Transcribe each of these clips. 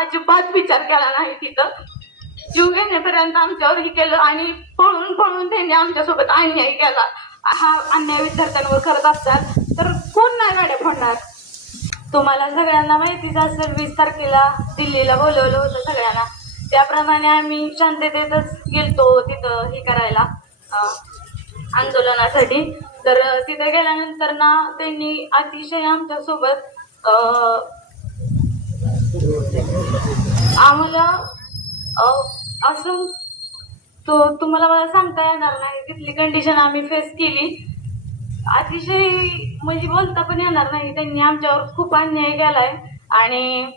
अजिबात विचार केला नाही तिथं. जीव घेण्यापर्यंत आमच्यावर हे केलं आणि पळून पळून त्यांनी आमच्यासोबत अन्याय केला. हा अन्याय विद्यार्थ्यांवर करत असतात तर कोण नाही गाड्या फोडणार. तुम्हाला सगळ्यांना माहितीच असेल 20 तारखेला दिल्लीला बोलवलं होतं सगळ्यांना. त्याप्रमाणे आम्ही शांततेतच गेलतो तिथं हे करायला आंदोलनासाठी. तर तिथे गेल्यानंतर ना त्यांनी अतिशय आमच्यासोबत आम्हाला असं तुम्हाला मला सांगता येणार नाही. तिथली कंडिशन आम्ही फेस केली. अतिशय म्हणजे बोलता पण येणार नाही. त्यांनी आमच्यावर खूप अन्याय केलाय आणि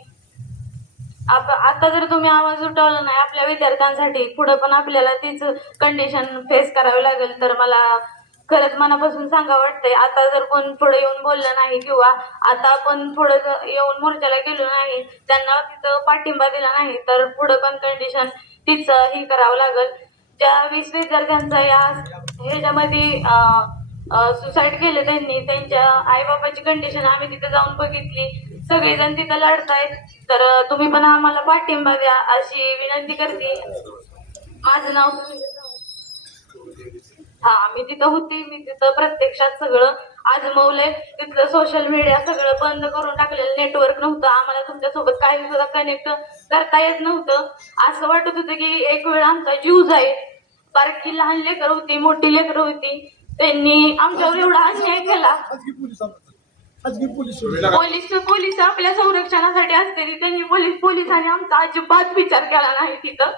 आता जर तुम्ही आवाज उठवला नाही आपल्या विद्यार्थ्यांसाठी पुढे पण आपल्याला तीच कंडिशन फेस करावी लागेल. तर मला खरंच मनापासून सांगा वाटतंय, आता जर कोण पुढे येऊन बोललं नाही किंवा आता आपण पुढे येऊन मोर्चाला गेलो नाही, त्यांना तिथं पाठिंबा दिला नाही, तर पुढे पण कंडिशन तीच ही करावं लागेल. ज्या 20 विद्यार्थ्यांचा या ह्याच्यामध्ये सुसाईड केले त्यांनी, त्यांच्या आईबापाची कंडिशन आम्ही तिथे जाऊन बघितली. सगळेजण तिथं लढतायत. तर तुम्ही पण आम्हाला पाठिंबा द्या अशी विनंती करते. माझं नाव मी तिथं होती. मी तिथं प्रत्यक्षात सगळं आजमवलंय. तिथलं सोशल मीडिया सगळं बंद करून टाकलेलं. नेटवर्क नव्हतं. आम्हाला तुमच्यासोबत काही सुद्धा कनेक्ट करता येत नव्हतं. असं वाटत होतं की एक वेळ आमचा जीव जाईल. बारकी लहान लेकरं होती, मोठी लेकरं होती. त्यांनी आमच्यावर एवढा अन्याय केला. पोलीस आपल्या संरक्षणासाठी असते. त्यांनी पोलिसांनी आमचा अजिबात विचार केला नाही. तिथं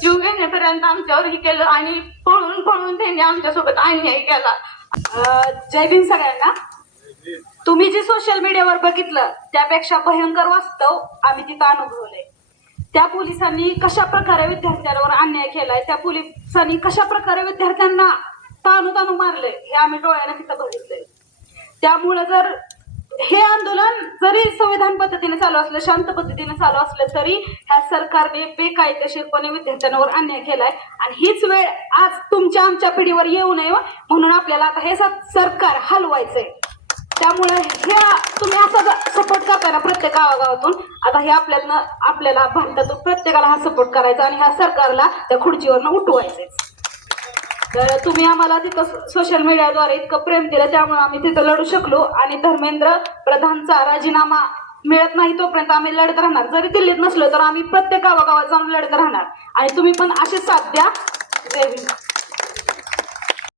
जीव घेण्यापर्यंत आमच्यावर हे केलं आणि पळून पळून त्यांनी आमच्यासोबत अन्याय केला. जय भीम सगळ्यांना. तुम्ही जे सोशल मीडियावर बघितलं त्यापेक्षा भयंकर वास्तव आम्ही तिथं अनुभवलंय. त्या पोलिसांनी कशा प्रकारे विद्यार्थ्यांवर अन्याय केलाय, त्या पोलिसांनी कशा प्रकारे विद्यार्थ्यांना ताणू मारलंय हे आम्ही डोळ्याने तिथं बघितलंय. त्यामुळे जर हे आंदोलन जरी संविधान पद्धतीने चालू असलं, शांत पद्धतीने चालू असलं, तरी ह्या सरकारने बेकायदेशीरपणे विद्यार्थ्यांवर अन्याय केलाय. आणि हीच वेळ आज तुमच्या आमच्या पिढीवर येऊ नये म्हणून आपल्याला आता हे सरकार हलवायचंय. त्यामुळे हे तुम्ही असं सपोर्ट करताय ना प्रत्येक गावागावातून, आता हे आपल्याला भारतातून प्रत्येकाला हा सपोर्ट करायचा आणि ह्या सरकारला त्या खुर्चीवरनं उठवायचंय. तर तुम्ही आम्हाला तिथं सोशल मीडियाद्वारे इतकं प्रेम दिलं, त्यामुळे आम्ही तिथं लढू शकलो. आणि धर्मेंद्र प्रधानचा राजीनामा मिळत नाही तोपर्यंत आम्ही लढत राहणार. जरी दिल्लीत नसलो तर आम्ही प्रत्येक गावागावात जाऊन लढत राहणार. आणि तुम्ही पण असे साथ द्या. जय हिंद.